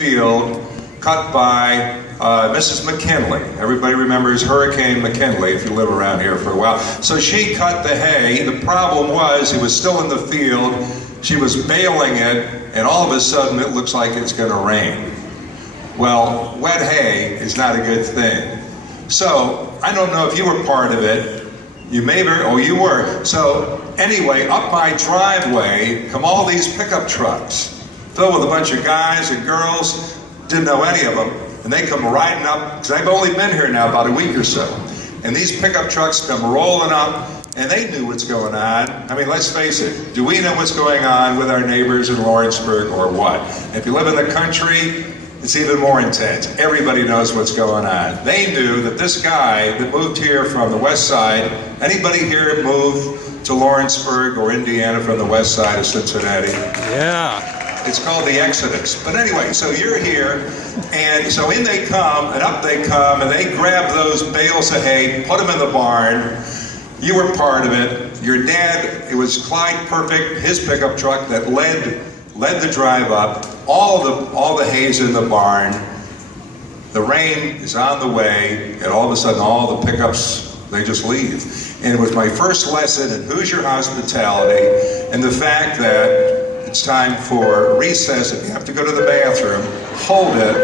field cut by Mrs. McKinley. Everybody remembers Hurricane McKinley if you live around here for a while. So she cut the hay. The problem was it was still in the field. She was baling it, and all of a sudden it looks like it's going to rain. Well, wet hay is not a good thing. So I don't know if you were part of it. You may be, oh, you were. So anyway, up my driveway come all these pickup trucks filled with a bunch of guys and girls, didn't know any of them, and they come riding up, because I've only been here now about a week or so, and these pickup trucks come rolling up, and they knew what's going on. I mean, let's face it, do we know what's going on with our neighbors in Lawrenceburg or what? If you live in the country, it's even more intense. Everybody knows what's going on. They knew that this guy that moved here from the west side, anybody here moved to Lawrenceburg or Indiana from the west side of Cincinnati? Yeah. It's called the Exodus. But anyway, so you're here, and so in they come, and up they come, and they grab those bales of hay, put them in the barn. You were part of it. Your dad, it was Clyde Perfect, his pickup truck that led the drive up. All the hay's in the barn. The rain is on the way, and all of a sudden all the pickups, they just leave. And it was my first lesson in Hoosier hospitality, and the fact that it's time for recess. If you have to go to the bathroom, hold it.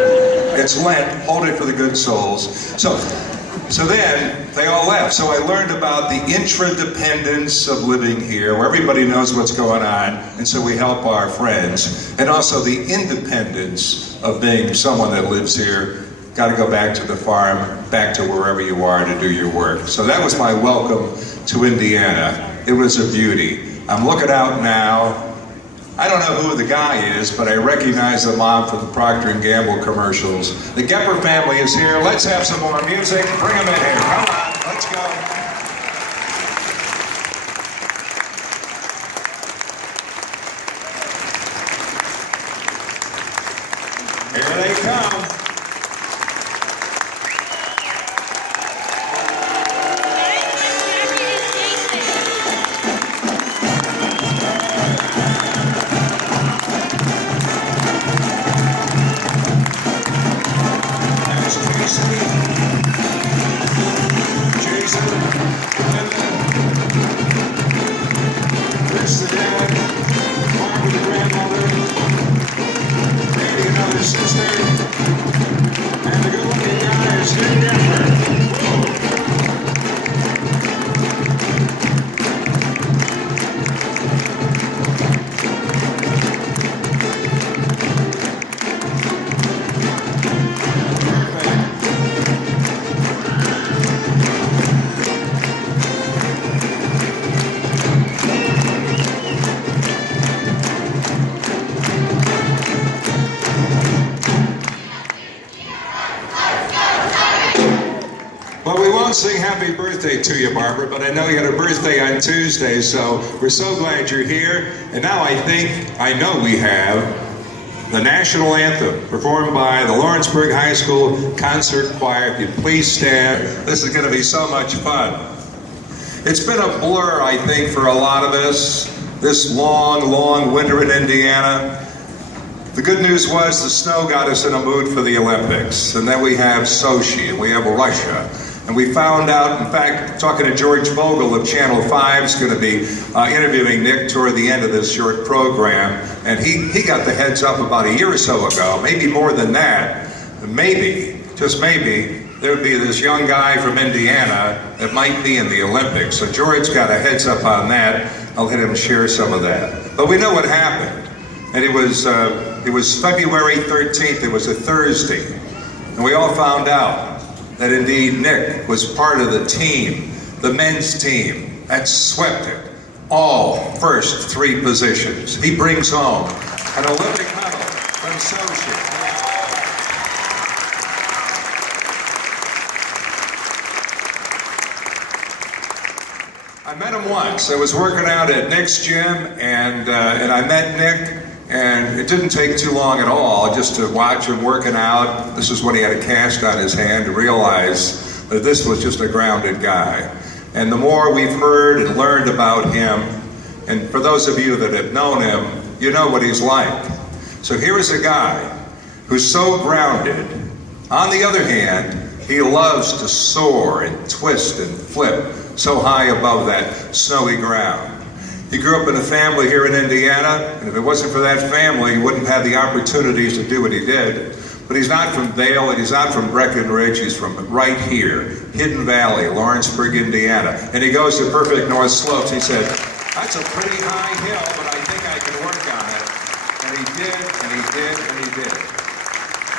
It's Lent, hold it for the good souls. So then they all left. So I learned about the intradependence of living here, where everybody knows what's going on, and so we help our friends. And also the independence of being someone that lives here. Got to go back to the farm, back to wherever you are to do your work. So that was my welcome to Indiana. It was a beauty. I'm looking out now. I don't know who the guy is, but I recognize the mom from the Procter & Gamble commercials. The Goepper family is here. Let's have some more music. Bring them in here. Come on, let's go. Here they come. Well, we won't sing happy birthday to you, Barbara, but I know you had a birthday on Tuesday, so we're so glad you're here. And now I know we have the national anthem performed by the Lawrenceburg High School Concert Choir. If you'd please stand. This is going to be so much fun. It's been a blur, I think, for a lot of us, this long, long winter in Indiana. The good news was the snow got us in a mood for the Olympics. And then we have Sochi, and we have Russia. And we found out, in fact, talking to George Vogel of Channel 5 is going to be interviewing Nick toward the end of this short program. And he got the heads up about a year or so ago, maybe more than that. Maybe, just maybe, there would be this young guy from Indiana that might be in the Olympics. So George got a heads up on that. I'll let him share some of that. But we know what happened. And it was February 13th, it was a Thursday. And we all found out that indeed Nick was part of the team, the men's team, that swept it. All first three positions. He brings home an Olympic medal from Sochi. I met him once. I was working out at Nick's gym, and I met Nick. And it didn't take too long at all just to watch him working out. This is when he had a cast on his hand, to realize that this was just a grounded guy. And the more we've heard and learned about him, and for those of you that have known him, you know what he's like. So here is a guy who's so grounded. On the other hand, he loves to soar and twist and flip so high above that snowy ground. He grew up in a family here in Indiana, and if it wasn't for that family, he wouldn't have the opportunities to do what he did. But he's not from Vail, and he's not from Breckenridge, he's from right here, Hidden Valley, Lawrenceburg, Indiana. And he goes to Perfect North Slopes. He said, that's a pretty high hill, but I think I can work on it. And he did, and he did, and he did.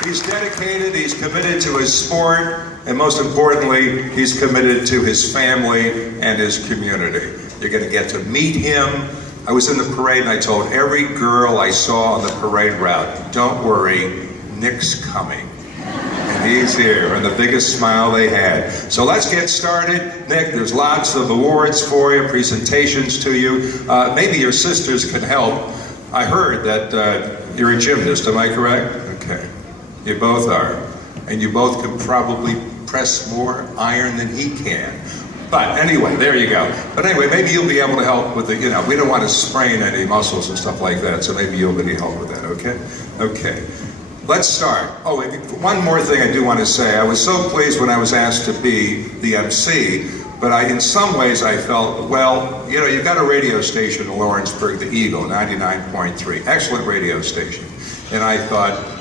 He's dedicated, he's committed to his sport, and most importantly, he's committed to his family and his community. You're going to get to meet him. I was in the parade and I told every girl I saw on the parade route, don't worry, Nick's coming. And he's here, and the biggest smile they had. So let's get started. Nick, there's lots of awards for you, presentations to you. Maybe your sisters can help. I heard that you're a gymnast, am I correct? Okay. You both are. And you both can probably press more iron than he can. But anyway, there you go. But anyway, maybe you'll be able to help with the, we don't want to sprain any muscles and stuff like that, so maybe you'll be help with that, okay? Okay. Let's start. Oh, one more thing I do want to say. I was so pleased when I was asked to be the MC, but in some ways I felt, well, you've got a radio station in Lawrenceburg, the Eagle, 99.3. Excellent radio station. And I thought,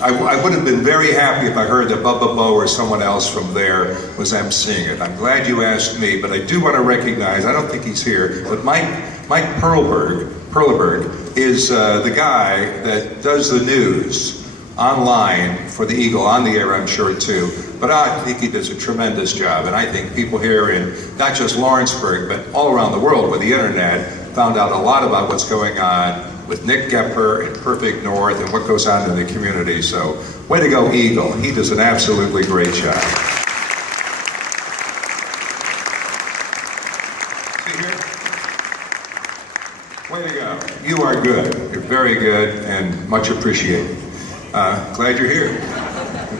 I would have been very happy if I heard that Bubba Bo or someone else from there was emceeing it. I'm glad you asked me, but I do want to recognize, I don't think he's here, but Mike Perleberg is the guy that does the news online for the Eagle, on the air I'm sure too, but I think he does a tremendous job, and I think people here in not just Lawrenceburg, but all around the world with the internet found out a lot about what's going on with Nick Goepper and Perfect North and what goes on in the community. So, way to go, Eagle. He does an absolutely great job. See here? Way to go. You are good. You're very good and much appreciated. Glad you're here.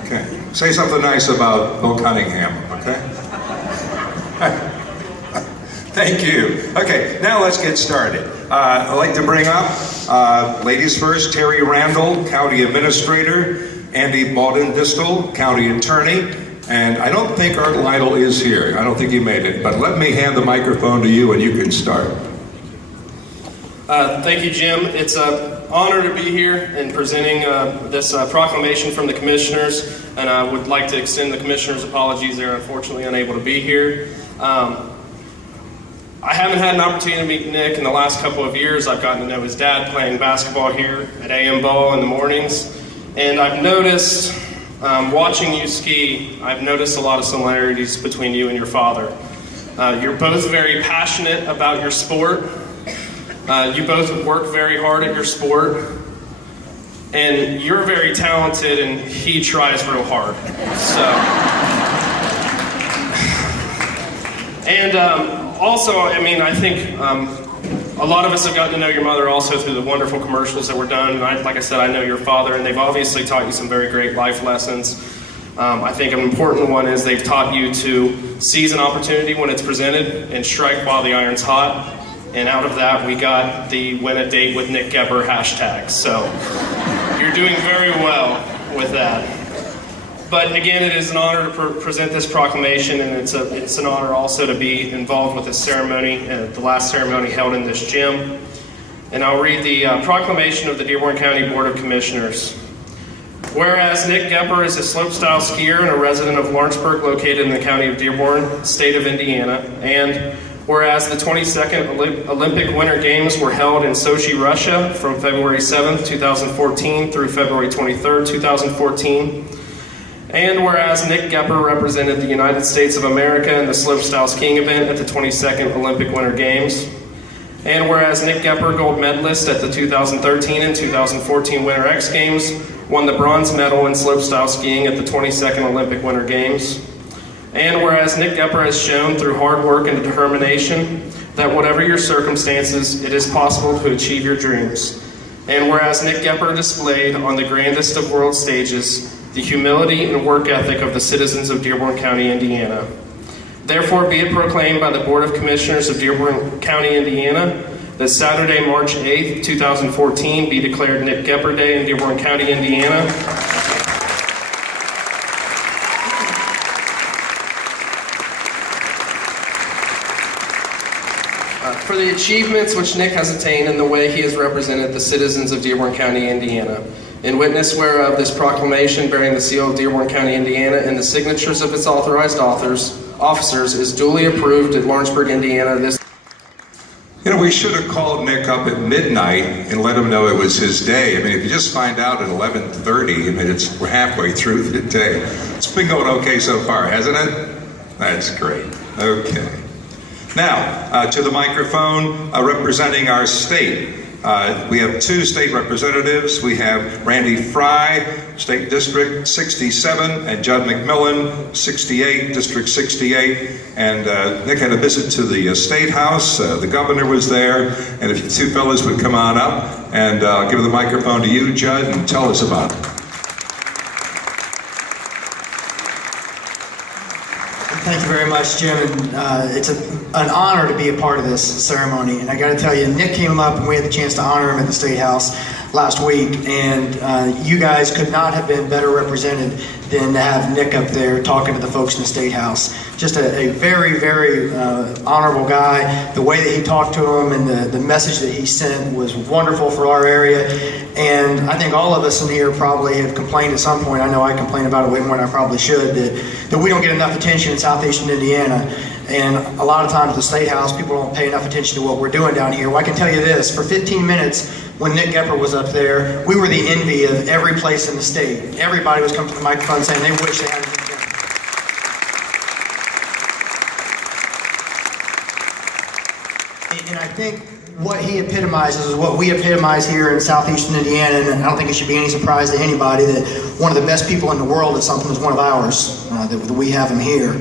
Okay. Say something nice about Bill Cunningham, okay? Thank you. Okay, now let's get started. I'd like to bring up, ladies first, Terry Randall, County Administrator, Andy Baldwin-Distel, County Attorney, and I don't think Art Lytle is here. I don't think he made it, but let me hand the microphone to you and you can start. Thank you, Jim. It's an honor to be here and presenting this proclamation from the Commissioners, and I would like to extend the Commissioners' apologies. They're unfortunately unable to be here. I haven't had an opportunity to meet Nick in the last couple of years. I've gotten to know his dad playing basketball here at AM Ball in the mornings. And I've noticed, watching you ski, I've noticed a lot of similarities between you and your father. You're both very passionate about your sport. You both work very hard at your sport. And you're very talented and he tries real hard. Also, I mean, I think a lot of us have gotten to know your mother also through the wonderful commercials that were done. And like I said, I know your father, and they've obviously taught you some very great life lessons. I think an important one is they've taught you to seize an opportunity when it's presented and strike while the iron's hot. And out of that, we got the win a date with Nick Goepper hashtag. So you're doing very well with that. But again, it is an honor to present this proclamation, and it's an honor also to be involved with this ceremony, the last ceremony held in this gym. And I'll read the proclamation of the Dearborn County Board of Commissioners. Whereas Nick Goepper is a slopestyle skier and a resident of Lawrenceburg located in the county of Dearborn, state of Indiana, and whereas the 22nd Olympic Winter Games were held in Sochi, Russia from February 7th, 2014 through February 23rd, 2014, and whereas Nick Goepper represented the United States of America in the slopestyle skiing event at the 22nd Olympic Winter Games, and whereas Nick Goepper, gold medalist at the 2013 and 2014 Winter X Games, won the bronze medal in slopestyle skiing at the 22nd Olympic Winter Games, and whereas Nick Goepper has shown through hard work and determination that whatever your circumstances, it is possible to achieve your dreams, and whereas Nick Goepper displayed on the grandest of world stages the humility and work ethic of the citizens of Dearborn County, Indiana. Therefore, be it proclaimed by the Board of Commissioners of Dearborn County, Indiana, that Saturday, March 8th, 2014 be declared Nick Goepper Day in Dearborn County, Indiana. For the achievements which Nick has attained and the way he has represented the citizens of Dearborn County, Indiana. In witness whereof this proclamation bearing the seal of Dearborn County, Indiana and the signatures of its authorized officers is duly approved at Lawrenceburg, Indiana this. You know, we should have called Nick up at midnight and let him know it was his day. I mean, if you just find out at 11:30, I mean, we're halfway through the day. It's been going okay so far, hasn't it? That's great. Okay. Now, to the microphone, representing our state. We have two state representatives. We have Randy Fry, State District 67, and Judd McMillan, 68, District 68. And Nick had a visit to the State House. The governor was there. And if you two fellas would come on up, and I'll give the microphone to you, Judd, and tell us about it. Thank you very much, Jim. And it's an honor to be a part of this ceremony. And I got to tell you, Nick came up and we had the chance to honor him at the State House last week. And you guys could not have been better represented than to have Nick up there talking to the folks in the State House. Just a very, very honorable guy. The way that he talked to them and the message that he sent was wonderful for our area. And I think all of us in here probably have complained at some point. I know I complain about it way more than I probably should, that we don't get enough attention in southeastern Indiana. And a lot of times at the State House, people don't pay enough attention to what we're doing down here. Well, I can tell you this, for 15 minutes, when Nick Goepper was up there, we were the envy of every place in the state. Everybody was coming to the microphone saying they wish they had Nick Goepper. And I think what he epitomizes is what we epitomize here in southeastern Indiana, and I don't think it should be any surprise to anybody that one of the best people in the world at something is one of ours, that we have him here.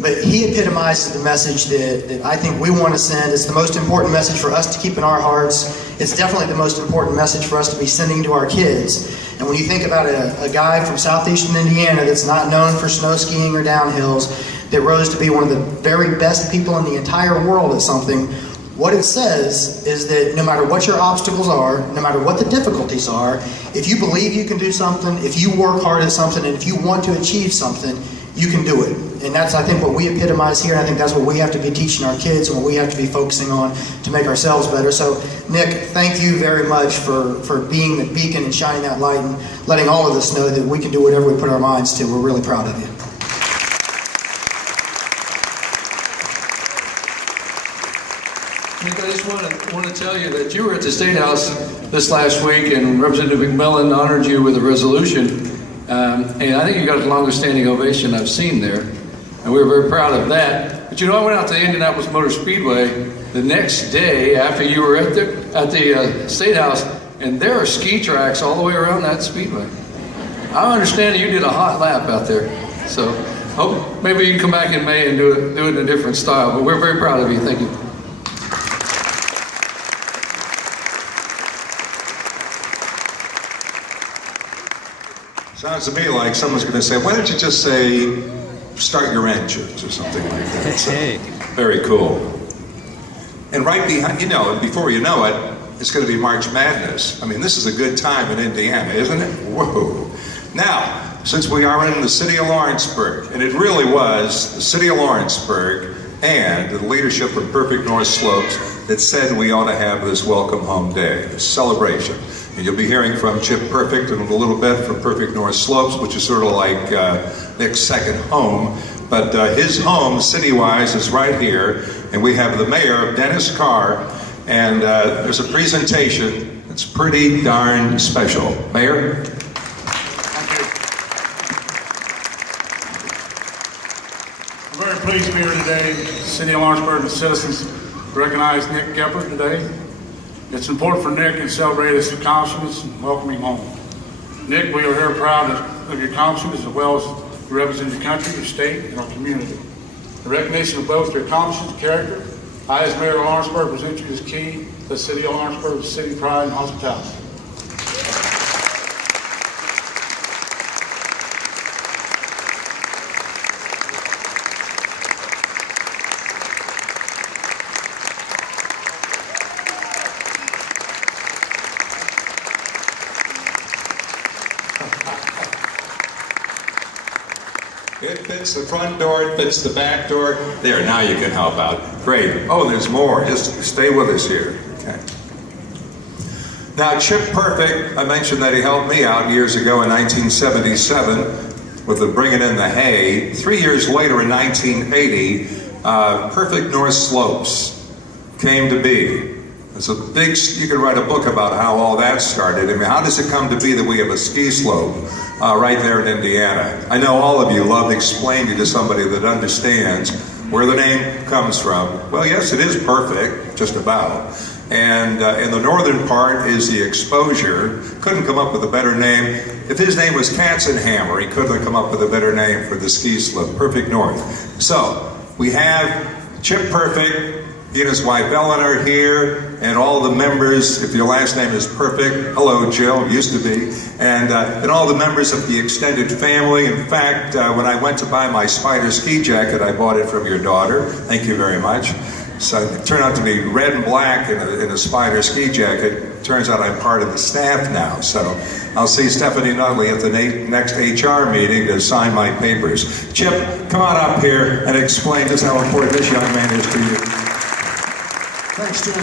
But he epitomizes the message that I think we want to send. It's the most important message for us to keep in our hearts. It's definitely the most important message for us to be sending to our kids. And when you think about a guy from southeastern Indiana that's not known for snow skiing or downhills, that rose to be one of the very best people in the entire world at something, what it says is that no matter what your obstacles are, no matter what the difficulties are, if you believe you can do something, if you work hard at something, and if you want to achieve something, you can do it. And that's, I think, what we epitomize here, and I think that's what we have to be teaching our kids and what we have to be focusing on to make ourselves better. So, Nick, thank you very much for being the beacon and shining that light and letting all of us know that we can do whatever we put our minds to. We're really proud of you. Nick, I just want to tell you that you were at the State House this last week, and Representative McMillan honored you with a resolution. And I think you got the longest standing ovation I've seen there, and we were very proud of that. But you know, I went out to the Indianapolis Motor Speedway the next day after you were at the State House, and there are ski tracks all the way around that speedway. I understand that you did a hot lap out there, so hope maybe you can come back in May and do it in a different style. But we're very proud of you. Thank you. Sounds to me like someone's going to say, why don't you just say, start your engines or something like that. So, very cool. And right behind, you know, before you know it, it's going to be March Madness. I mean, this is a good time in Indiana, isn't it? Whoa. Now, since we are in the city of Lawrenceburg, and it really was the city of Lawrenceburg and the leadership of Perfect North Slopes that said we ought to have this Welcome Home Day, this celebration. And you'll be hearing from Chip Perfect in a little bit from Perfect North Slopes, which is sort of like Nick's second home. But his home, city-wise, is right here. And we have the mayor, Dennis Carr, and there's a presentation that's pretty darn special. Mayor? Thank you. I'm very pleased to be here today, City of Lawrenceburg and citizens recognize Nick Goepper today. It's important for Nick to celebrate his accomplishments and welcome him home. Nick, we are here proud of your accomplishments as well as you represent your country, your state, and our community. The recognition of both your accomplishments and character, I as Mayor of Lawrenceburg present you as key to the City of Lawrenceburg's city pride and hospitality. It fits the front door, it fits the back door. There, now you can help out. Great. Oh, there's more. Just stay with us here. Okay. Now, Chip Perfect, I mentioned that he helped me out years ago in 1977 with the Bringing in the Hay. 3 years later in 1980, Perfect North Slopes came to be. It's a big, you could write a book about how all that started. I mean, how does it come to be that we have a ski slope right there in Indiana? I know all of you love explaining to somebody that understands where the name comes from. Well, yes, it is perfect, just about. And in the northern part is the exposure. Couldn't come up with a better name. If his name was Katzenhammer, he couldn't have come up with a better name for the ski slope, Perfect North. So, we have Chip Perfect, he and his wife Ellen are here, and all the members, if your last name is Perfect, hello Jill, used to be, and all the members of the extended family. In fact, when I went to buy my Spider ski jacket, I bought it from your daughter. Thank you very much. So it turned out to be red and black in a Spider ski jacket. Turns out I'm part of the staff now, so I'll see Stephanie Nutley at the next HR meeting to sign my papers. Chip, come on up here and explain just how important this young man is to you. Thanks, Jim.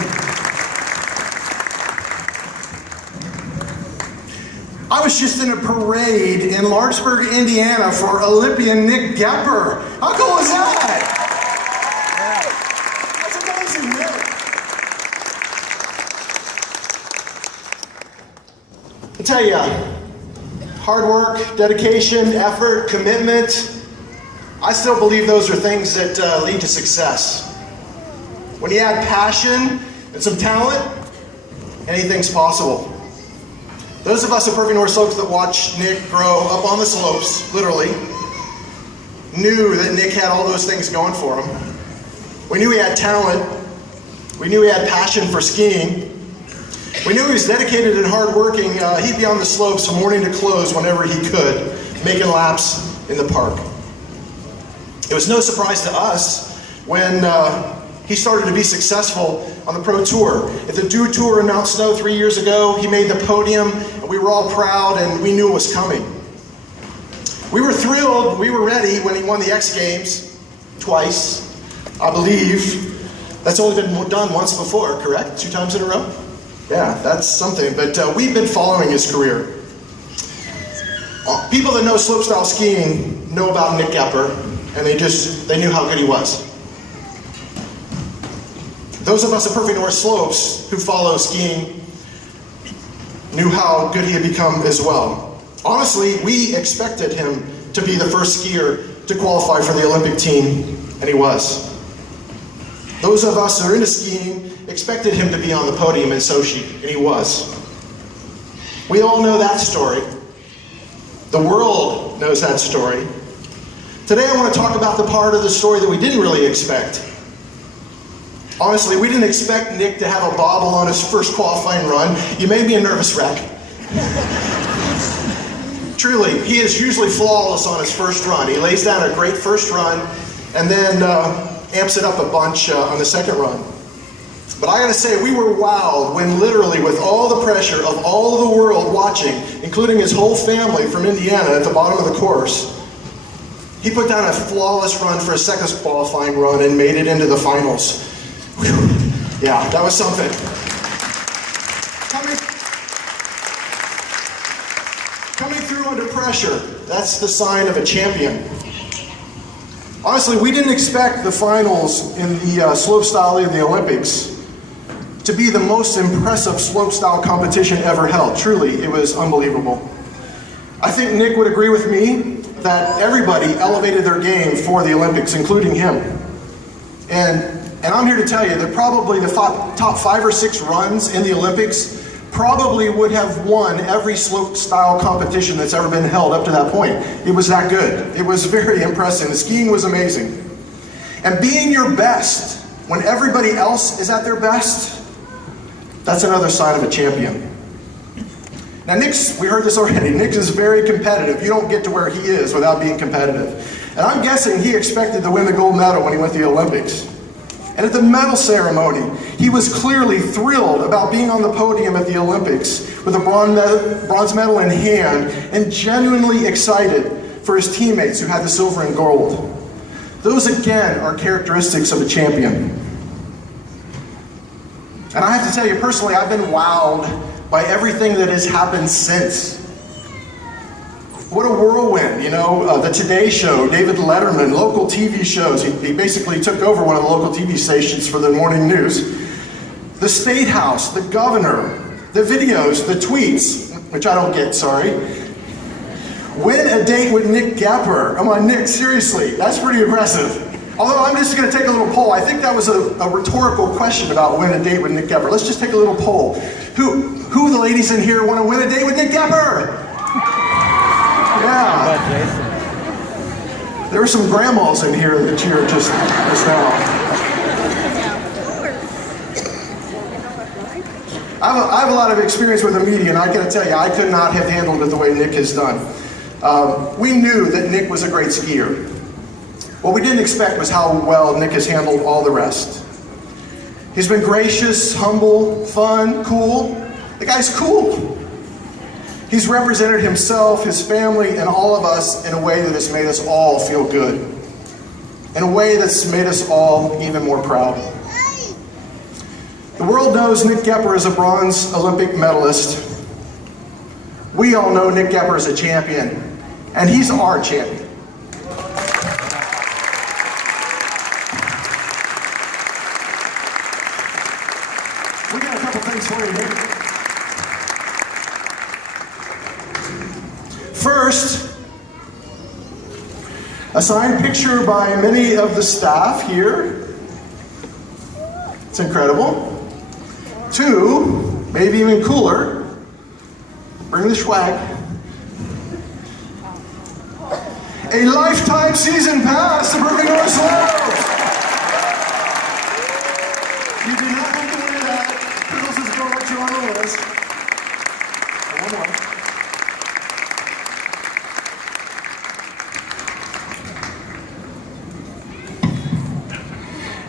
I was just in a parade in Lawrenceburg, Indiana for Olympian Nick Goepper. How cool is that? That's amazing, Nick. I tell you, hard work, dedication, effort, commitment, I still believe those are things that lead to success. When you add passion and some talent, anything's possible. Those of us at Perfect North Slopes that watched Nick grow up on the slopes, literally, knew that Nick had all those things going for him. We knew he had talent. We knew he had passion for skiing. We knew he was dedicated and hardworking. He'd be on the slopes from morning to close whenever he could, making laps in the park. It was no surprise to us when he started to be successful on the Pro Tour. At the Dew Tour in Mount Snow 3 years ago, he made the podium, and we were all proud, and we knew it was coming. We were thrilled, we were ready when he won the X Games twice, I believe. That's only been done once before, correct? 2 times in a row? Yeah, that's something, but we've been following his career. People that know slopestyle skiing know about Nick Goepper, and they knew how good he was. Those of us at Perfect North Slopes who follow skiing knew how good he had become as well. Honestly, we expected him to be the first skier to qualify for the Olympic team, and he was. Those of us that are into skiing expected him to be on the podium in Sochi, and he was. We all know that story. The world knows that story. Today I want to talk about the part of the story that we didn't really expect. Honestly, we didn't expect Nick to have a bobble on his first qualifying run. You made me a nervous wreck. Truly, he is usually flawless on his first run. He lays down a great first run and then amps it up a bunch on the second run. But I gotta say, we were wowed when literally with all the pressure of all of the world watching, including his whole family from Indiana at the bottom of the course, he put down a flawless run for his second qualifying run and made it into the finals. Whew. Yeah, that was something. Coming through under pressure, that's the sign of a champion. Honestly, we didn't expect the finals in the slopestyle of the Olympics to be the most impressive slopestyle competition ever held. Truly, it was unbelievable. I think Nick would agree with me that everybody elevated their game for the Olympics, including him. And I'm here to tell you that probably the top 5 or 6 runs in the Olympics probably would have won every slopestyle competition that's ever been held up to that point. It was that good. It was very impressive. The skiing was amazing. And being your best when everybody else is at their best, that's another sign of a champion. Now Nick's, we heard this already, Nick is very competitive. You don't get to where he is without being competitive. And I'm guessing he expected to win the gold medal when he went to the Olympics. And at the medal ceremony, he was clearly thrilled about being on the podium at the Olympics with a bronze medal in hand and genuinely excited for his teammates who had the silver and gold. Those again are characteristics of a champion. And I have to tell you personally, I've been wowed by everything that has happened since. What a whirlwind, you know, the Today Show, David Letterman, local TV shows. He basically took over one of the local TV stations for the morning news. The State House, the governor, the videos, the tweets, which I don't get, sorry. Win a date with Nick Goepper. Come on, Nick, seriously, that's pretty impressive. Although I'm just going to take a little poll. I think that was a rhetorical question about win a date with Nick Goepper. Let's just take a little poll. Who of the ladies in here want to win a date with Nick Goepper? Yeah. There were some grandmas in here that cheered just now. I have a lot of experience with the media, and I gotta tell you, I could not have handled it the way Nick has done. We knew that Nick was a great skier. What we didn't expect was how well Nick has handled all the rest. He's been gracious, humble, fun, cool. The guy's cool. He's represented himself, his family, and all of us in a way that has made us all feel good. In a way that's made us all even more proud. The world knows Nick Goepper is a bronze Olympic medalist. We all know Nick Goepper is a champion, and he's our champion. We got a couple things for you, Nick. First, a signed picture by many of the staff here. It's incredible. 2, maybe even cooler, bring the swag. A lifetime season pass to Perfect North Slopes. You do not have to win that. Pickles is going to let you on the list. One more.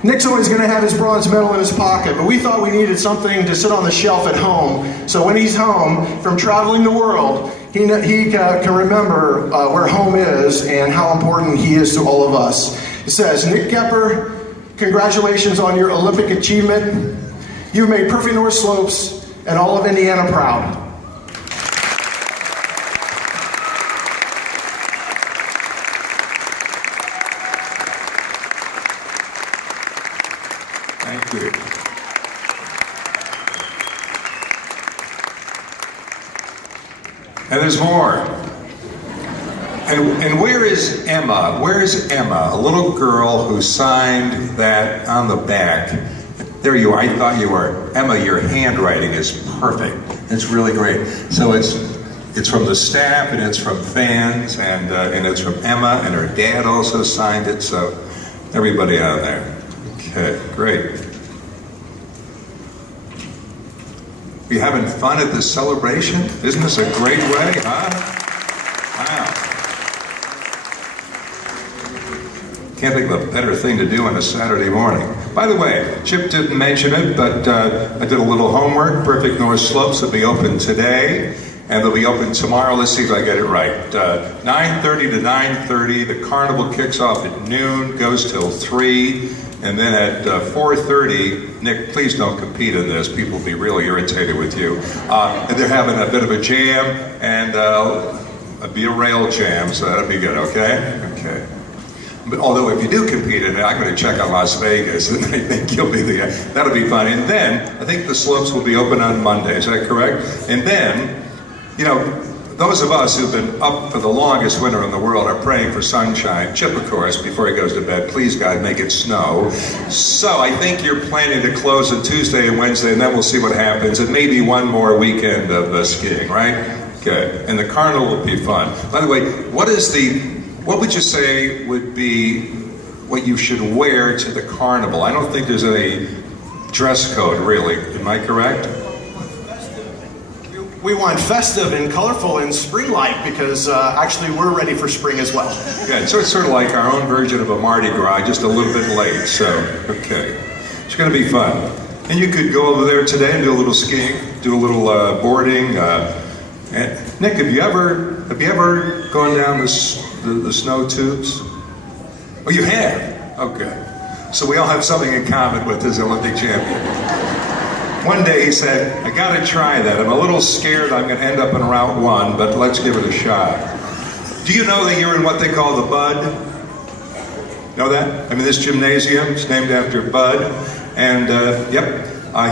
Nick's always going to have his bronze medal in his pocket, but we thought we needed something to sit on the shelf at home. So when he's home from traveling the world, he can remember where home is and how important he is to all of us. It says, Nick Goepper, congratulations on your Olympic achievement. You've made Perfect North Slopes and all of Indiana proud. Thank you. And there's more. And where is Emma? Where's Emma? A little girl who signed that on the back. There you are. I thought you were. Emma, your handwriting is perfect. It's really great. So it's from the staff, and it's from fans, and it's from Emma, and her dad also signed it. So everybody out there. Okay, great. You having fun at this celebration? Isn't this a great way, huh? Wow. Can't think of a better thing to do on a Saturday morning. By the way, Chip didn't mention it, but I did a little homework. Perfect North Slopes will be open today, and they'll be open tomorrow. Let's see if I get it right. 9:30 to 9:30. The carnival kicks off at noon, goes till 3. And then at 4:30, Nick, please don't compete in this. People will be really irritated with you. And they're having a bit of a jam, and it'll be a rail jam, so that'll be good, okay? Okay. But although if you do compete in it, I'm going to check on Las Vegas, and I think you'll be the guy. That'll be fun. And then, I think the slopes will be open on Monday, is that correct? And then, you know, those of us who've been up for the longest winter in the world are praying for sunshine. Chip, of course, before he goes to bed, please God, make it snow. So I think you're planning to close on Tuesday and Wednesday, and then we'll see what happens. And maybe one more weekend of skiing, right? Good. And the carnival will be fun. By the way, what would you say would be what you should wear to the carnival? I don't think there's any dress code, really. Am I correct? We want festive and colorful and spring-like because actually we're ready for spring as well. Good. So it's sort of like our own version of a Mardi Gras, just a little bit late. So, okay. It's going to be fun. And you could go over there today and do a little skiing, do a little boarding. And Nick, have you ever gone down the snow tubes? Oh, you have? Okay. So we all have something in common with this Olympic champion. One day he said, I got to try that. I'm a little scared I'm going to end up in route 1, but let's give it a shot. Do you know that you're in what they call the Bud? Know that? I mean, this gymnasium is named after Bud. And,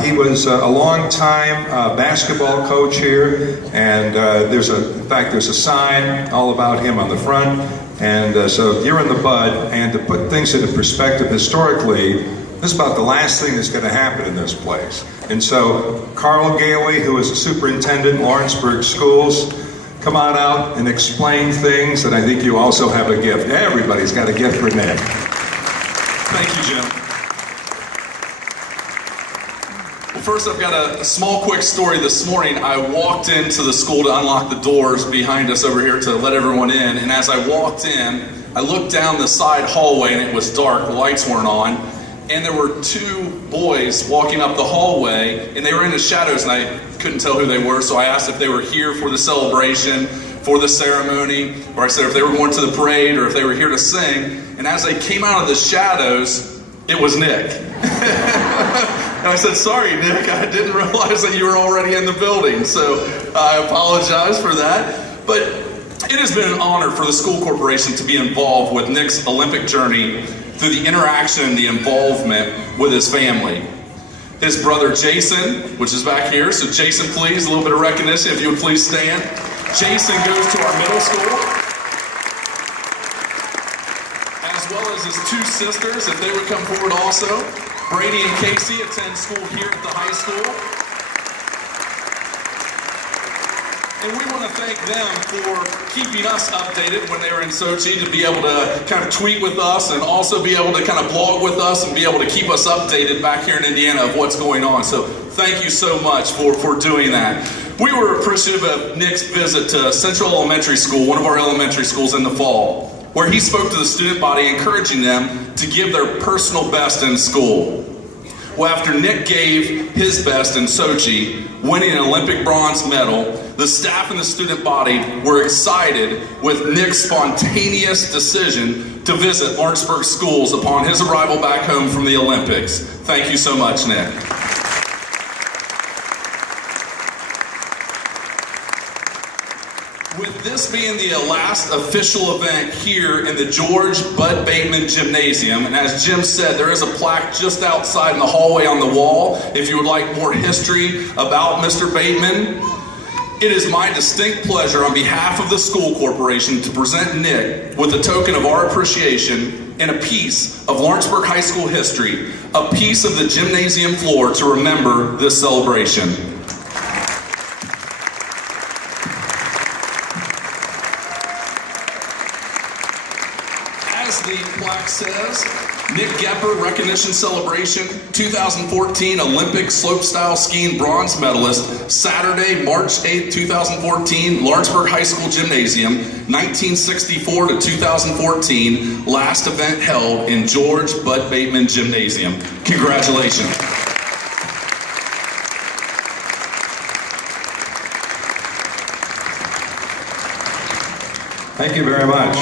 he was a long-time basketball coach here. And there's a sign all about him on the front. And so you're in the Bud. And to put things into perspective historically, this is about the last thing that's going to happen in this place. And so Carl Gailey, who is a superintendent in Lawrenceburg schools, come on out and explain things, and I think you also have a gift. Everybody's got a gift for Nick. Thank you, Jim. Well, first I've got a small quick story. This morning I walked into the school to unlock the doors behind us over here to let everyone in, and as I walked in, I looked down the side hallway and it was dark, the lights weren't on, and there were 2 boys walking up the hallway, and they were in the shadows, and I couldn't tell who they were, so I asked if they were here for the celebration, for the ceremony, or I said if they were going to the parade, or if they were here to sing, and as they came out of the shadows, it was Nick. And I said, sorry, Nick, I didn't realize that you were already in the building, so I apologize for that. But it has been an honor for the school corporation to be involved with Nick's Olympic journey through the interaction and the involvement with his family. His brother Jason, which is back here, so Jason please, a little bit of recognition if you would please stand. Jason goes to our middle school, as well as his 2 sisters, if they would come forward also. Brady and Casey attend school here at the high school. And we want to thank them for keeping us updated when they were in Sochi, to be able to kind of tweet with us and also be able to kind of blog with us and be able to keep us updated back here in Indiana of what's going on. So thank you so much for doing that. We were appreciative of Nick's visit to Central Elementary School, one of our elementary schools, in the fall, where he spoke to the student body, encouraging them to give their personal best in school. Well, after Nick gave his best in Sochi, winning an Olympic bronze medal, the staff and the student body were excited with Nick's spontaneous decision to visit Lawrenceburg schools upon his arrival back home from the Olympics. Thank you so much, Nick. With this being the last official event here in the George Bud Bateman Gymnasium, and as Jim said, there is a plaque just outside in the hallway on the wall if you would like more history about Mr. Bateman. It is my distinct pleasure on behalf of the school corporation to present Nick with a token of our appreciation and a piece of Lawrenceburg High School history, a piece of the gymnasium floor to remember this celebration. As the plaque says, Nick Goepper Recognition Celebration 2014 Olympic Slopestyle Skiing Bronze Medalist, Saturday, March 8, 2014, Lawrenceburg High School Gymnasium, 1964 to 2014, last event held in George Bud Bateman Gymnasium. Congratulations. Thank you very much.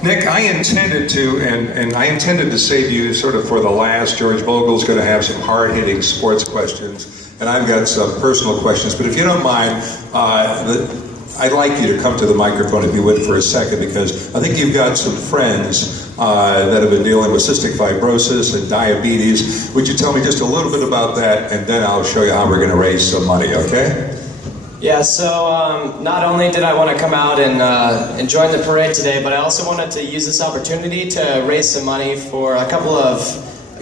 Nick, I intended to, and I intended to save you sort of for the last. George Vogel's going to have some hard-hitting sports questions, and I've got some personal questions. But if you don't mind, I'd like you to come to the microphone, if you would, for a second, because I think you've got some friends that have been dealing with cystic fibrosis and diabetes. Would you tell me just a little bit about that, and then I'll show you how we're going to raise some money, okay? Yeah, so not only did I want to come out and join the parade today, but I also wanted to use this opportunity to raise some money for a couple of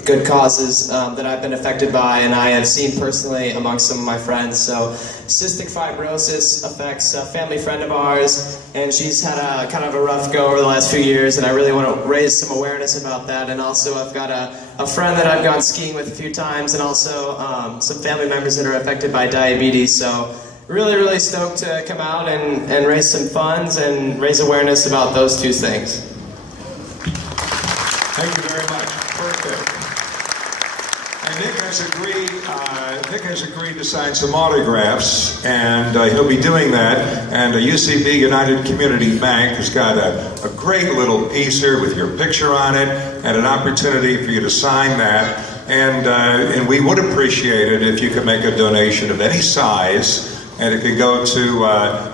good causes that I've been affected by and I have seen personally amongst some of my friends. So cystic fibrosis affects a family friend of ours, and she's had a kind of a rough go over the last few years, and I really want to raise some awareness about that. And also I've got a friend that I've gone skiing with a few times, and also some family members that are affected by diabetes. So really stoked to come out and raise some funds and raise awareness about those two things. Thank you very much. Perfect. has agreed to sign some autographs, and he'll be doing that. And UCB United Community Bank has got a great little piece here with your picture on it, and an opportunity for you to sign that. And we would appreciate it if you could make a donation of any size, and it could go to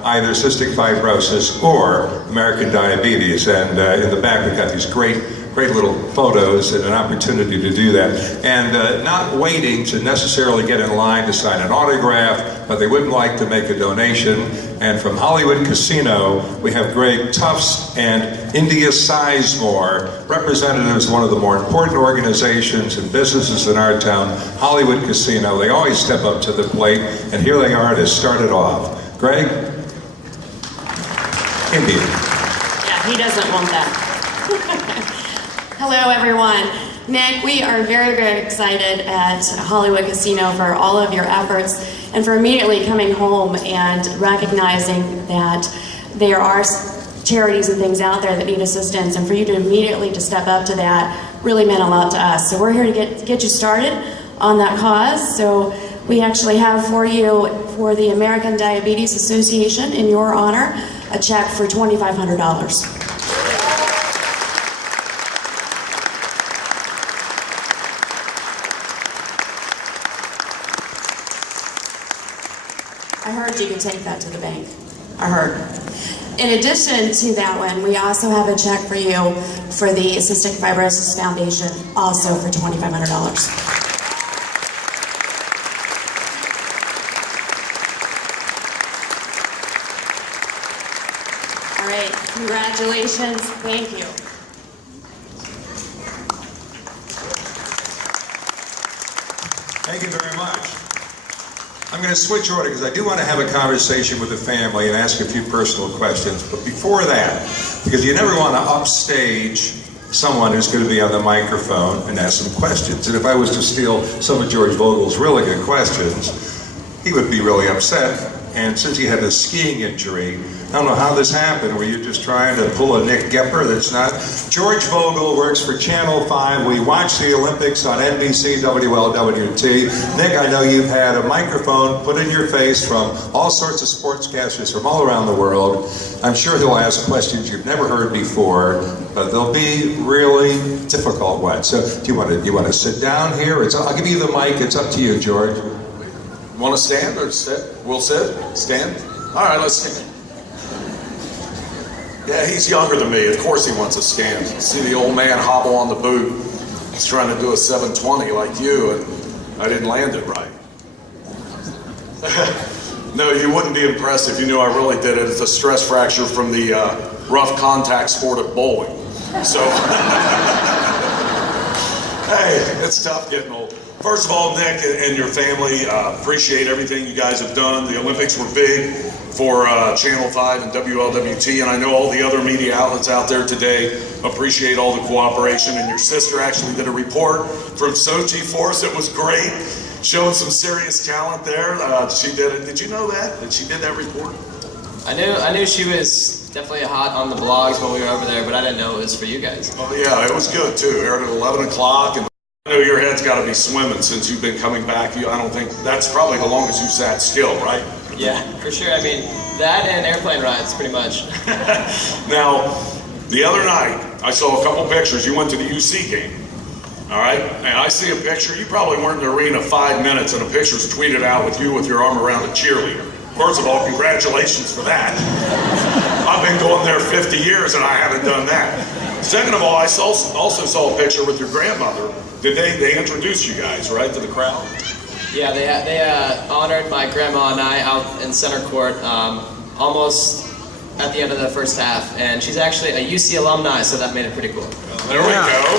either cystic fibrosis or American diabetes. And in the back, we've got these great little photos and an opportunity to do that. And not waiting to necessarily get in line to sign an autograph, but they would like to make a donation. And from Hollywood Casino, we have Greg Tufts and India Sizemore, representatives of one of the more important organizations and businesses in our town, Hollywood Casino. They always step up to the plate, and here they are to start it off. Greg? India. Yeah, he doesn't want that. Hello, everyone. Nick, we are very, very excited at Hollywood Casino for all of your efforts and for immediately coming home and recognizing that there are charities and things out there that need assistance, and for you to immediately step up to that really meant a lot to us. So we're here to get you started on that cause. So we actually have for you, for the American Diabetes Association, in your honor, a check for $2,500. I heard you could take that to the bank. I heard. In addition to that one, we also have a check for you for the Cystic Fibrosis Foundation, also for $2,500. All right, congratulations. Thank you. Thank you very much. I'm going to switch order because I do want to have a conversation with the family and ask a few personal questions. But before that, because you never want to upstage someone who's going to be on the microphone and ask some questions. And if I was to steal some of George Vogel's really good questions, he would be really upset. And since he had a skiing injury, I don't know how this happened. Were you just trying to pull a Nick Goepper that's not? George Vogel works for Channel 5. We watch the Olympics on NBC, WLWT. Nick, I know you've had a microphone put in your face from all sorts of sportscasters from all around the world. I'm sure he'll ask questions you've never heard before, but they'll be really difficult ones. So do you want to sit down here? I'll give you the mic. It's up to you, George. Want to stand or sit? We'll sit. Stand. All right, let's stand. Yeah, he's younger than me. Of course he wants to stand. See the old man hobble on the boot. He's trying to do a 720 like you, and I didn't land it right. No, you wouldn't be impressed if you knew I really did it. It's a stress fracture from the rough contact sport of bowling. So, hey, it's tough getting old. First of all, Nick and your family, appreciate everything you guys have done. The Olympics were big for Channel 5 and WLWT, and I know all the other media outlets out there today appreciate all the cooperation. And your sister actually did a report from Sochi for us. It was great, showing some serious talent there. She did it. Did you know that she did that report? I knew she was definitely hot on the blogs when we were over there, but I didn't know it was for you guys. Oh yeah, it was good too. Aired at 11 o'clock. And I know your head's got to be swimming since you've been coming back. I don't think that's probably the longest you sat still, right? Yeah, for sure. I mean, that and airplane rides, pretty much. Now, the other night, I saw a couple pictures. You went to the UC game, all right? And I see a picture. You probably weren't in the arena 5 minutes, and a picture's tweeted out with you with your arm around a cheerleader. First of all, congratulations for that. I've been going there 50 years, and I haven't done that. Second of all, I also saw a picture with your grandmother. Did they introduce you guys, right, to the crowd? Yeah, they honored my grandma and I out in center court almost at the end of the first half, and she's actually a UC alumni, so that made it pretty cool. There we go.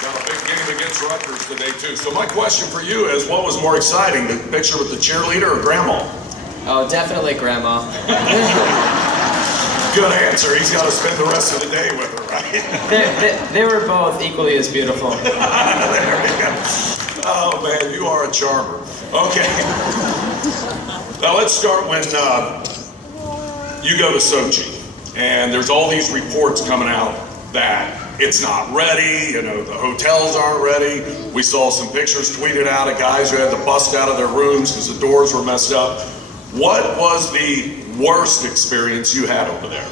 Got a big game against Rutgers today, too. So my question for you is, what was more exciting, the picture with the cheerleader or Grandma? Oh, definitely Grandma. Good answer. He's got to spend the rest of the day with her, right? They were both equally as beautiful. There we go. Oh, man, you are a charmer. Okay. Now, let's start when you go to Sochi. And there's all these reports coming out that it's not ready, you know, the hotels aren't ready. We saw some pictures tweeted out of guys who had to bust out of their rooms because the doors were messed up. What was the worst experience you had over there?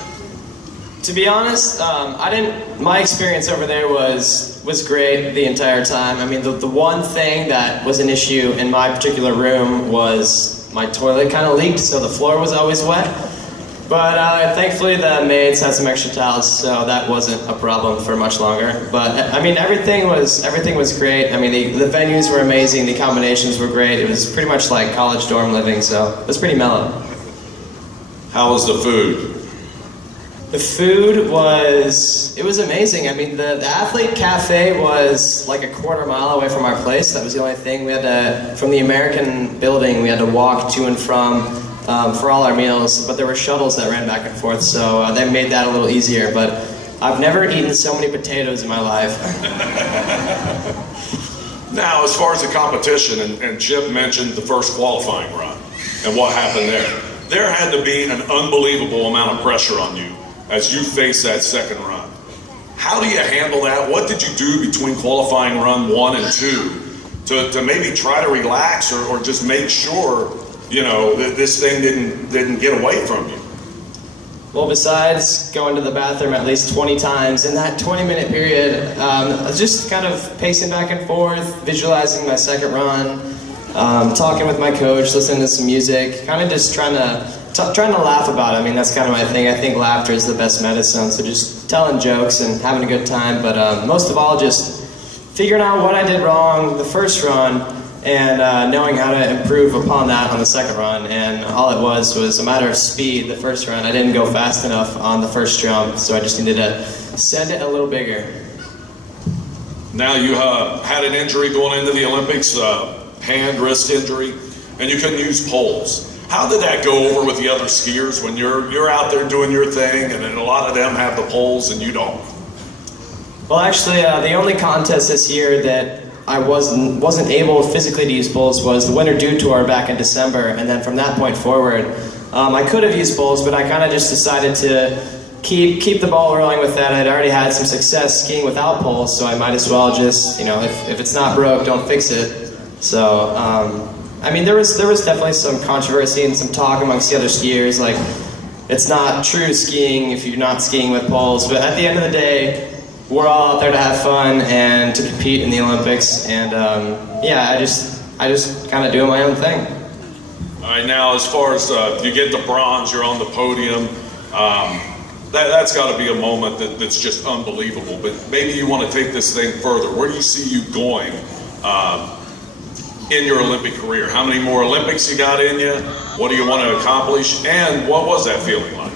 To be honest, my experience over there was great the entire time. I mean, the one thing that was an issue in my particular room was my toilet kind of leaked, so the floor was always wet. But thankfully the maids had some extra towels, so that wasn't a problem for much longer. But I mean, everything was great. I mean, the venues were amazing, the combinations were great. It was pretty much like college dorm living, so it was pretty mellow. How was the food? The food was amazing. I mean, the Athlete Cafe was like a quarter-mile away from our place. That was the only thing. We had to, from the American building, we had to walk to and from for all our meals, but there were shuttles that ran back and forth, so they made that a little easier. But I've never eaten so many potatoes in my life. Now, as far as the competition, and Chip mentioned the first qualifying run and what happened there had to be an unbelievable amount of pressure on you as you face that second run. How do you handle that? What did you do between qualifying run 1 and 2 to maybe try to relax or just make sure, you know, that this thing didn't get away from you? Well, besides going to the bathroom at least 20 times in that 20-minute period, I was just kind of pacing back and forth, visualizing my second run, talking with my coach, listening to some music, kind of just trying to laugh about it. I mean, that's kind of my thing. I think laughter is the best medicine, so just telling jokes and having a good time, but most of all, just figuring out what I did wrong the first run and knowing how to improve upon that on the second run. And all it was a matter of speed the first run. I didn't go fast enough on the first jump, so I just needed to send it a little bigger. Now you had an injury going into the Olympics, hand, wrist injury, and you couldn't use poles. How did that go over with the other skiers when you're out there doing your thing and then a lot of them have the poles and you don't? Well, actually, the only contest this year that I wasn't able physically to use poles was the Winter Dew Tour back in December, and then from that point forward, I could have used poles, but I kind of just decided to keep the ball rolling with that. I'd already had some success skiing without poles, so I might as well just, you know, if it's not broke, don't fix it. So, I mean, there was definitely some controversy and some talk amongst the other skiers, like, it's not true skiing if you're not skiing with poles, but at the end of the day, we're all out there to have fun and to compete in the Olympics, and yeah, I just kind of doing my own thing. All right, now as far as you get the bronze, you're on the podium, that's got to be a moment that's just unbelievable, but maybe you want to take this thing further. Where do you see you going in your Olympic career? How many more Olympics you got in you? What do you want to accomplish? And what was that feeling like?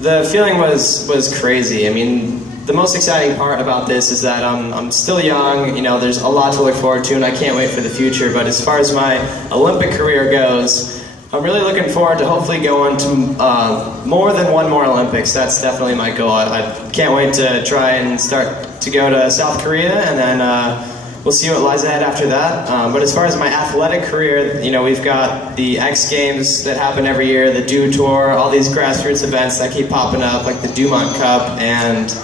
The feeling was crazy. I mean, the most exciting part about this is that I'm still young, you know, there's a lot to look forward to and I can't wait for the future, but as far as my Olympic career goes, I'm really looking forward to hopefully going to more than one more Olympics. That's definitely my goal. I can't wait to try and start to go to South Korea, and then we'll see what lies ahead after that. But as far as my athletic career, you know, we've got the X Games that happen every year, the Dew Tour, all these grassroots events that keep popping up, like the Dumont Cup, and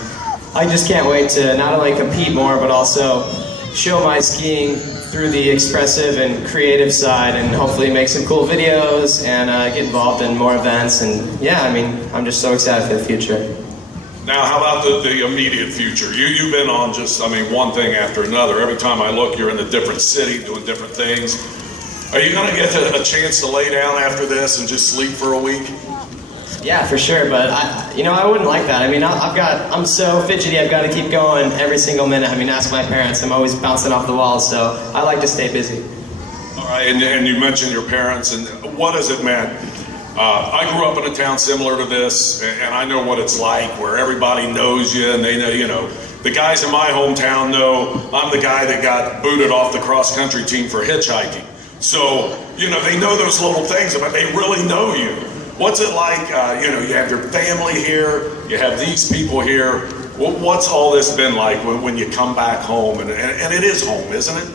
I just can't wait to not only compete more, but also show my skiing through the expressive and creative side, and hopefully make some cool videos and get involved in more events. And yeah, I mean, I'm just so excited for the future. Now, how about the immediate future? You've been on just, I mean, one thing after another. Every time I look, you're in a different city doing different things. Are you going to get a chance to lay down after this and just sleep for a week? Yeah, for sure, but I wouldn't like that. I mean, I'm so fidgety, I've got to keep going every single minute. I mean, ask my parents, I'm always bouncing off the walls, so I like to stay busy. All right, and you mentioned your parents, and what has it meant? I grew up in a town similar to this, and I know what it's like, where everybody knows you, and they know, you know, the guys in my hometown know I'm the guy that got booted off the cross-country team for hitchhiking. So, you know, they know those little things, but they really know you. What's it like, you know, you have your family here, you have these people here. What's all this been like when you come back home? And it is home, isn't it?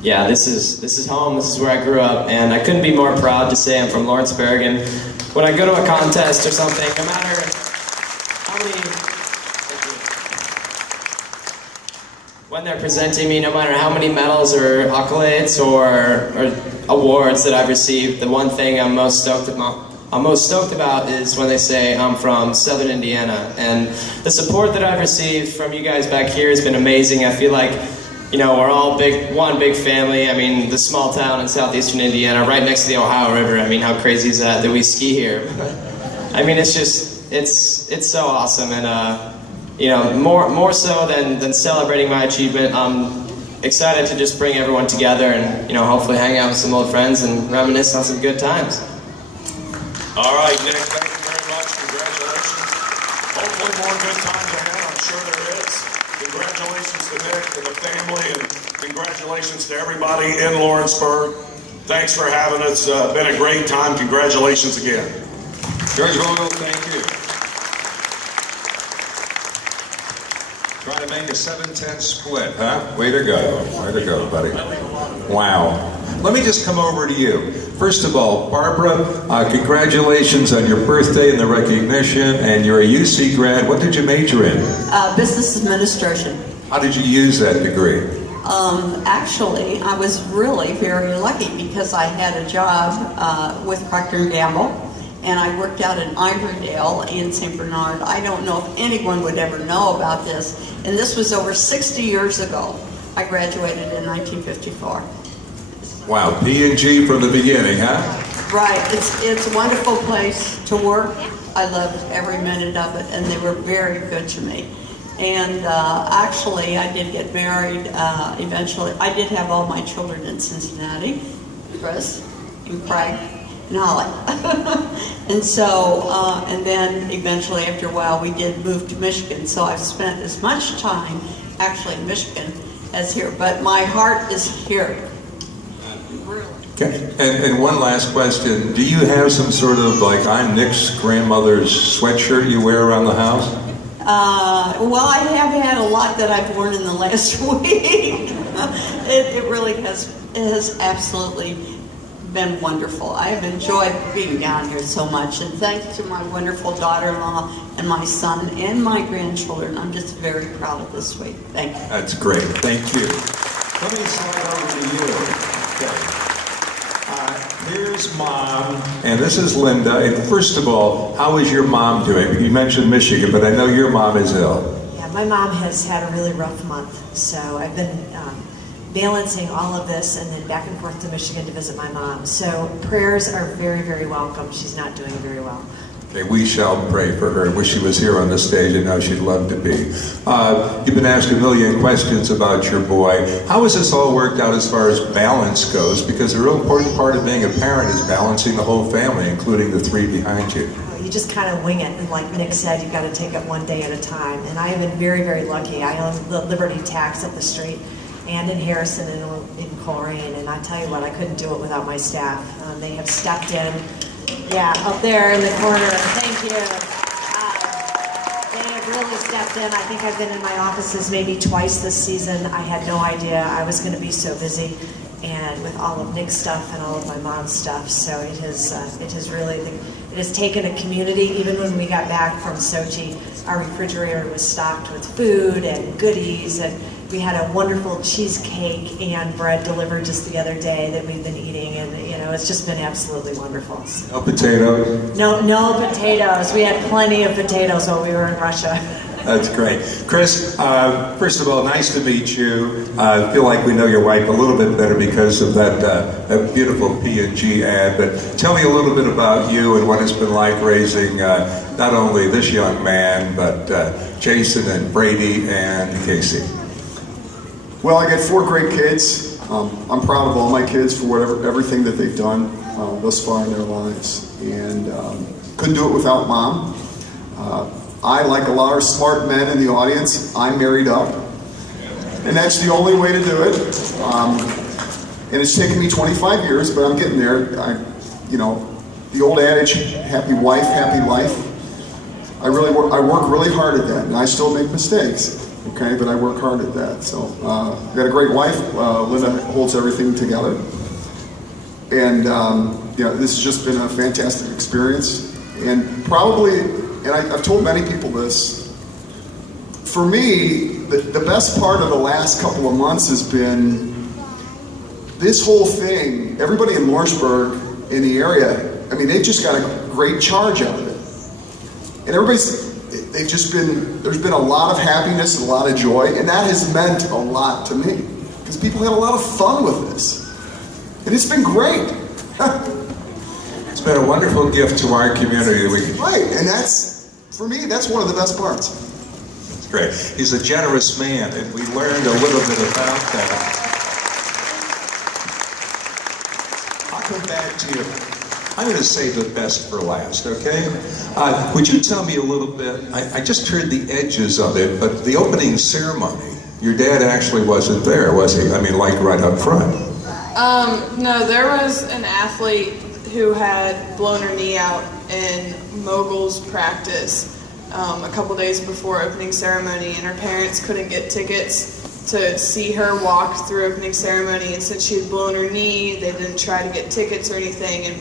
Yeah, this is home, this is where I grew up, and I couldn't be more proud to say I'm from Lawrenceburg. And when I go to a contest or something, no matter how many... when they're presenting me, no matter how many medals or accolades or awards that I've received, the one thing I'm most stoked about is when they say I'm from Southern Indiana. And the support that I've received from you guys back here has been amazing. I feel like, you know, we're all one big family. I mean, the small town in southeastern Indiana, right next to the Ohio River. I mean, how crazy is that we ski here? I mean, it's just, it's so awesome. And, you know, more so than celebrating my achievement, I'm excited to just bring everyone together and, you know, hopefully hang out with some old friends and reminisce on some good times. All right, Nick, thank you very much. Congratulations. Hopefully more good times ahead. I'm sure there is. Congratulations to Nick and the family, and congratulations to everybody in Lawrenceburg. Thanks for having us. Been a great time. Congratulations again. George Vogel, thank you. Trying to make a 7-10 split, huh? Way to go. Way to go, buddy. Wow. Let me just come over to you. First of all, Barbara, congratulations on your birthday and the recognition, and you're a UC grad. What did you major in? Business administration. How did you use that degree? Actually, I was really very lucky because I had a job with Procter & Gamble, and I worked out in Ivordale in St. Bernard. I don't know if anyone would ever know about this, and this was over 60 years ago. I graduated in 1954. Wow, P&G from the beginning, huh? Right, it's a wonderful place to work. I loved every minute of it, and they were very good to me. And actually, I did get married eventually. I did have all my children in Cincinnati, Chris, and Craig, and Holly. And so, and then eventually, after a while, we did move to Michigan. So I've spent as much time actually in Michigan as here, but my heart is here. Okay. And one last question. Do you have some sort of, like, I'm Nick's grandmother's sweatshirt you wear around the house? Well, I have had a lot that I've worn in the last week. It really has absolutely been wonderful. I have enjoyed being down here so much, and thanks to my wonderful daughter-in-law and my son and my grandchildren, I'm just very proud of this week. Thank you. That's great. Thank you. Let me slide over to you. Okay. Here's Mom, and this is Linda. And first of all, how is your mom doing? You mentioned Michigan, but I know your mom is ill. Yeah, my mom has had a really rough month, so I've been balancing all of this and then back and forth to Michigan to visit my mom. So prayers are very, very welcome. She's not doing very well. Okay, we shall pray for her. I wish she was here on the stage. I know she'd love to be. You've been asked a million questions about your boy. How has this all worked out as far as balance goes? Because a real important part of being a parent is balancing the whole family, including the three behind you. You just kind of wing it, and like Nick said, you've got to take it one day at a time. And I have been very, very lucky. I own the Liberty Tax up the street, and in Harrison and in Coleraine. And I tell you what, I couldn't do it without my staff. They have stepped in. Yeah, up there in the corner. Thank you. They have really stepped in. I think I've been in my offices maybe twice this season. I had no idea I was going to be so busy, and with all of Nick's stuff and all of my mom's stuff. So it has taken a community. Even when we got back from Sochi, our refrigerator was stocked with food and goodies, and we had a wonderful cheesecake and bread delivered just the other day that we've been eating, and it's just been absolutely wonderful. So. No potatoes? No potatoes. We had plenty of potatoes while we were in Russia. That's great. Chris, first of all, nice to meet you. I feel like we know your wife a little bit better because of that beautiful P&G ad, but tell me a little bit about you and what it's been like raising not only this young man, but Jason and Brady and Casey. Well, I got 4 great kids. I'm proud of all my kids for everything that they've done thus far in their lives, and couldn't do it without Mom. I, like a lot of smart men in the audience, I'm married up, and that's the only way to do it. And it's taken me 25 years, but I'm getting there. The old adage, happy wife, happy life. I work really hard at that, and I still make mistakes. Okay, but I work hard at that. So I've got a great wife. Linda holds everything together, and this has just been a fantastic experience. And probably, and I've told many people this, for me, the best part of the last couple of months has been this whole thing. Everybody in Lawrenceburg, in the area, I mean, they've just got a great charge out of it. And they've just been, there's been a lot of happiness and a lot of joy, and that has meant a lot to me. Because people had a lot of fun with this. And it's been great. It's been a wonderful gift to our community that we can... Right, and that's, for me, that's one of the best parts. It's great. He's a generous man, and we learned a little bit about that. I'll come back to you. I'm going to save the best for last, okay? Would you tell me a little bit, I just heard the edges of it, but the opening ceremony, your dad actually wasn't there, was he? I mean, like right up front. No, there was an athlete who had blown her knee out in moguls practice a couple days before opening ceremony, and her parents couldn't get tickets to see her walk through opening ceremony, and since she had blown her knee, they didn't try to get tickets or anything, and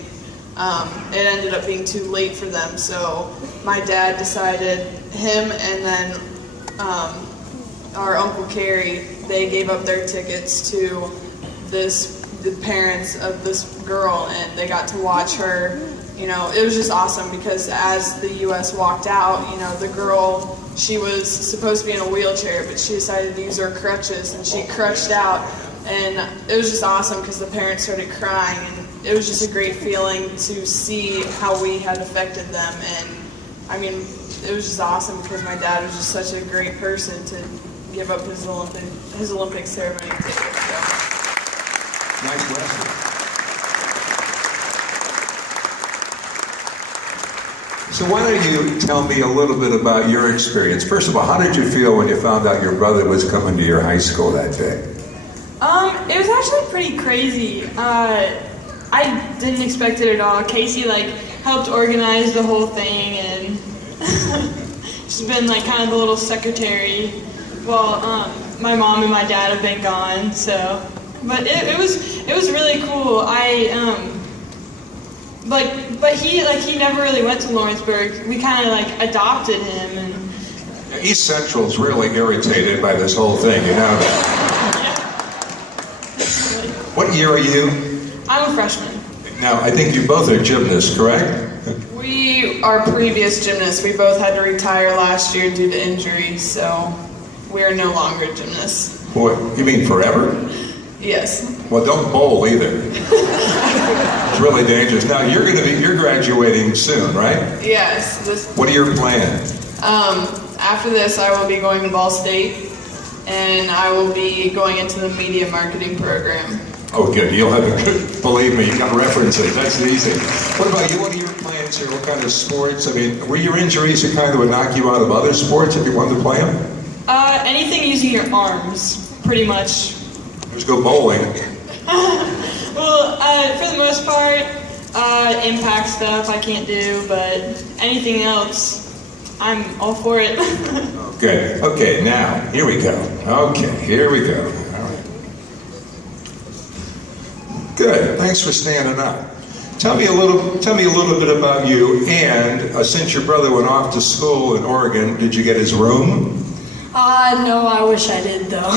it ended up being too late for them. So my dad decided, him and then our Uncle Kerry, they gave up their tickets to the parents of this girl, and they got to watch her. You know, it was just awesome because as the U.S. walked out, you know, the girl, she was supposed to be in a wheelchair, but she decided to use her crutches, and she crutched out, and it was just awesome because the parents started crying, and it was just a great feeling to see how we had affected them. And I mean, it was just awesome because my dad was just such a great person to give up his Olympic ceremony ticket. So. Nice lesson. So why don't you tell me a little bit about your experience? First of all, how did you feel when you found out your brother was coming to your high school that day? It was actually pretty crazy. I didn't expect it at all. Casey helped organize the whole thing, and she's been kind of the little secretary. Well, my mom and my dad have been gone, so. But it was really cool. But he never really went to Lawrenceburg. We kind of adopted him, and East Central's really irritated by this whole thing, you know that. What year are you? I'm a freshman. Now, I think you both are gymnasts, correct? We are previous gymnasts. We both had to retire last year due to injury, so we are no longer gymnasts. What, you mean forever? Yes. Well, don't bowl either. It's really dangerous. Now, you're graduating soon, right? Yes. What are your plans? After this, I will be going to Ball State, and I will be going into the media marketing program. Oh, good. You'll have a, believe me, you got references. That's easy. What about you? What are your plans here? What kind of sports? I mean, were your injuries that kind of would knock you out of other sports if you wanted to play them? Anything using your arms, pretty much. Let's go bowling. Well, for the most part, impact stuff I can't do, but anything else, I'm all for it. Good. Okay, now, here we go. Okay, here we go. All right. Good. Thanks for standing up. Tell me a little bit about you, and since your brother went off to school in Oregon, did you get his room? No, I wish I did, though.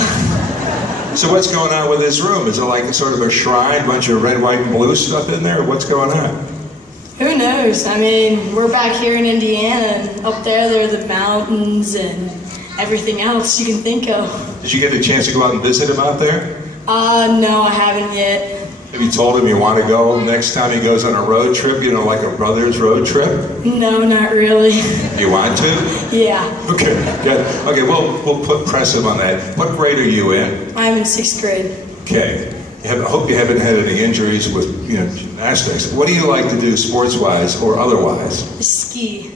So what's going on with his room? Is it like sort of a shrine, bunch of red, white, and blue stuff in there? What's going on? Who knows? I mean, we're back here in Indiana, and up there are the mountains and everything else you can think of. Did you get a chance to go out and visit him out there? No, I haven't yet. Have you told him you want to go next time he goes on a road trip, you know, like a brother's road trip? No, not really. You want to? Yeah. Okay, good. Okay, we'll press him on that. What grade are you in? I'm in 6th grade. Okay. I hope you haven't had any injuries with, gymnastics. What do you like to do sports-wise or otherwise? Ski.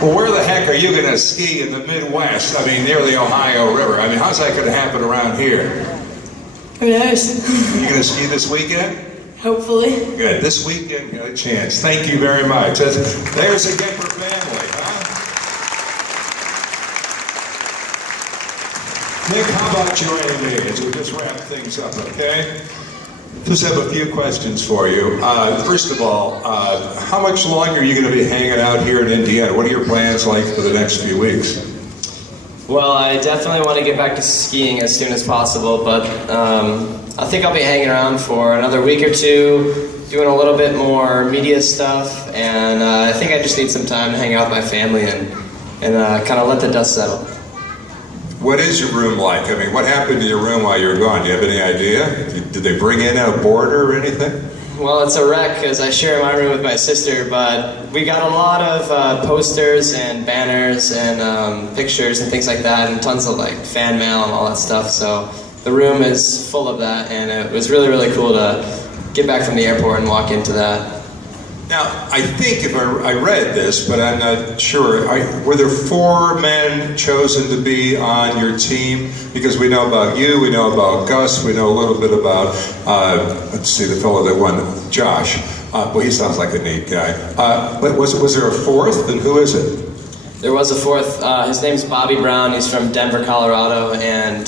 Well, where the heck are you going to ski in the Midwest? I mean, near the Ohio River. I mean, how's that going to happen around here? Who knows? You going to ski this weekend? Hopefully. Good. This weekend, got a chance. Thank you very much. There's a Goepper family, huh? Nick, how about your AD as we just wrap things up, okay? Just have a few questions for you. First of all, how much longer are you going to be hanging out here in Indiana? What are your plans like for the next few weeks? Well, I definitely want to get back to skiing as soon as possible, but I think I'll be hanging around for another week or two, doing a little bit more media stuff, and I think I just need some time to hang out with my family and kind of let the dust settle. What is your room like? I mean, what happened to your room while you were gone? Do you have any idea? Did they bring in a boarder or anything? Well, it's a wreck because I share my room with my sister, but we got a lot of posters and banners and pictures and things like that, and tons of like fan mail and all that stuff. So the room is full of that, and it was really, really cool to get back from the airport and walk into that. Now, I think if I read this, but I'm not sure, were there 4 men chosen to be on your team? Because we know about you, we know about Gus, we know a little bit about, let's see, the fellow that won, Josh. Well, he sounds like a neat guy. But was there a 4th, and who is it? There was a 4th. His name's Bobby Brown. He's from Denver, Colorado, and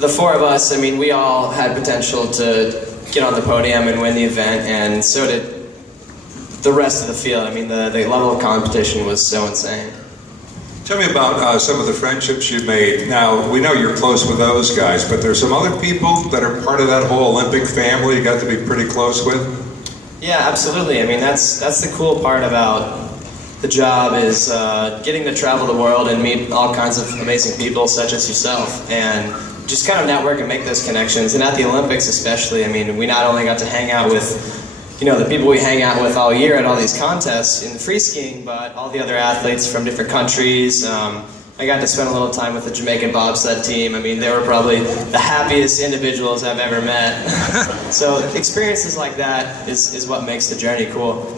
the 4 of us, I mean, we all had potential to get on the podium and win the event, and so did the rest of the field. I mean, the level of competition was so insane. Tell me about some of the friendships you made. Now, we know you're close with those guys, but there's some other people that are part of that whole Olympic family you got to be pretty close with? Yeah, absolutely. I mean, that's the cool part about the job is getting to travel the world and meet all kinds of amazing people such as yourself, and just kind of network and make those connections. And at the Olympics especially, I mean, we not only got to hang out with the people we hang out with all year at all these contests in free skiing, but all the other athletes from different countries. I got to spend a little time with the Jamaican bobsled team. I mean, they were probably the happiest individuals I've ever met. So experiences like that is what makes the journey cool.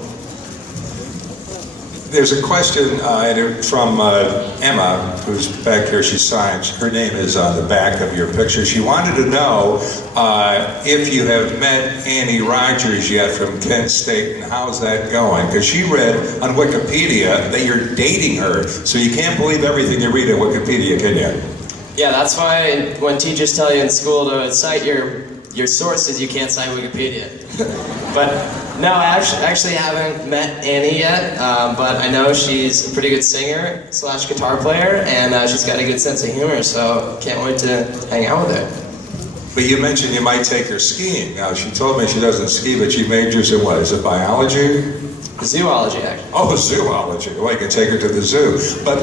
There's a question from Emma, who's back here. She signs. Her name is on the back of your picture. She wanted to know if you have met Annie Rogers yet from Kent State, and how's that going? Because she read on Wikipedia that you're dating her, so you can't believe everything you read on Wikipedia, can you? Yeah, that's why when teachers tell you in school to cite your sources, you can't cite Wikipedia. But no, I actually haven't met Annie yet, but I know she's a pretty good singer / guitar player, and she's got a good sense of humor, so can't wait to hang out with her. But you mentioned you might take her skiing. Now, she told me she doesn't ski, but she majors in what? Is it biology? Zoology, actually. Oh, zoology. Well, you can take her to the zoo. But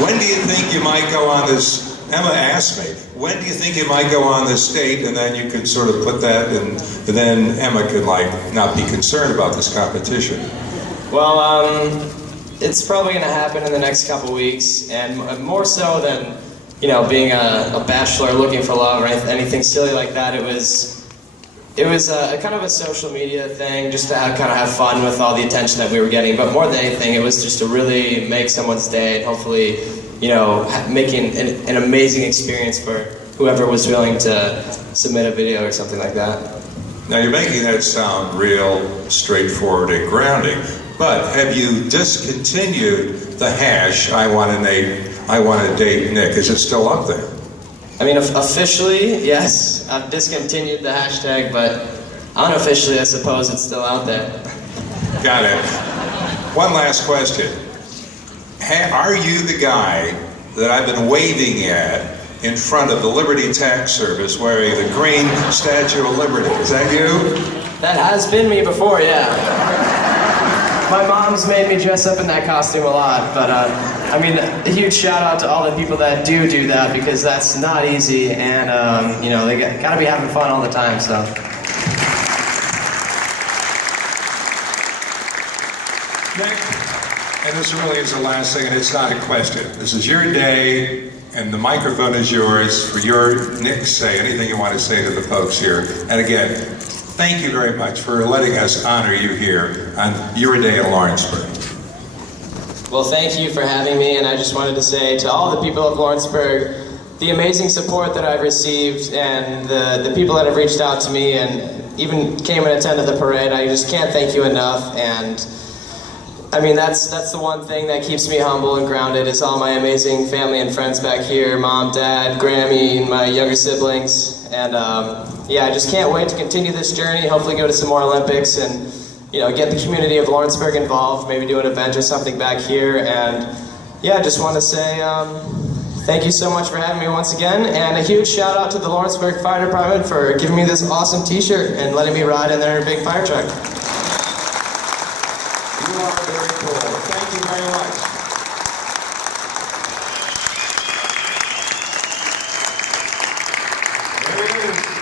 when do you think you might go on this? Emma asked me, when do you think you might go on this date, and then you could sort of put that, and then Emma could not be concerned about this competition? Well, it's probably going to happen in the next couple weeks, and more so than being a bachelor looking for love or anything silly like that. It was a kind of a social media thing, just to kind of have fun with all the attention that we were getting. But more than anything, it was just to really make someone's day and hopefully, making an amazing experience for whoever was willing to submit a video or something like that. Now, you're making that sound real straightforward and grounding, but have you discontinued the hash, I want to date Nick? Is it still up there? I mean, officially, yes, I've discontinued the hashtag, but unofficially, I suppose it's still out there. Got it. One last question. Are you the guy that I've been waving at in front of the Liberty Tax Service wearing the green Statue of Liberty? Is that you? That has been me before, yeah. My mom's made me dress up in that costume a lot, but I mean, a huge shout out to all the people that do that, because that's not easy, and they gotta be having fun all the time, so. And this really is the last thing, and it's not a question. This is your day, and the microphone is yours for Nick, say anything you want to say to the folks here. And again, thank you very much for letting us honor you here on your day in Lawrenceburg. Well, thank you for having me, and I just wanted to say to all the people of Lawrenceburg, the amazing support that I've received, and the people that have reached out to me and even came and attended the parade, I just can't thank you enough. And I mean, that's the one thing that keeps me humble and grounded, is all my amazing family and friends back here, Mom, Dad, Grammy, and my younger siblings. And yeah, I just can't wait to continue this journey, hopefully go to some more Olympics, and get the community of Lawrenceburg involved, maybe do an event or something back here. And yeah, I just want to say Thank you so much for having me once again, and a huge shout out to the Lawrenceburg Fire Department for giving me this awesome t-shirt and letting me ride in their big fire truck. You are very cool. Thank you very much. There it is.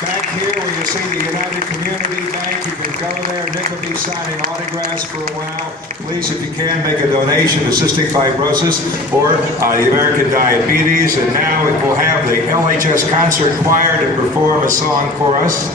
Back here where you see the United Community Bank, you can go there. Nick will be signing autographs for a while. Please, if you can, make a donation to cystic fibrosis or the American Diabetes. And now we'll have the LHS Concert Choir to perform a song for us.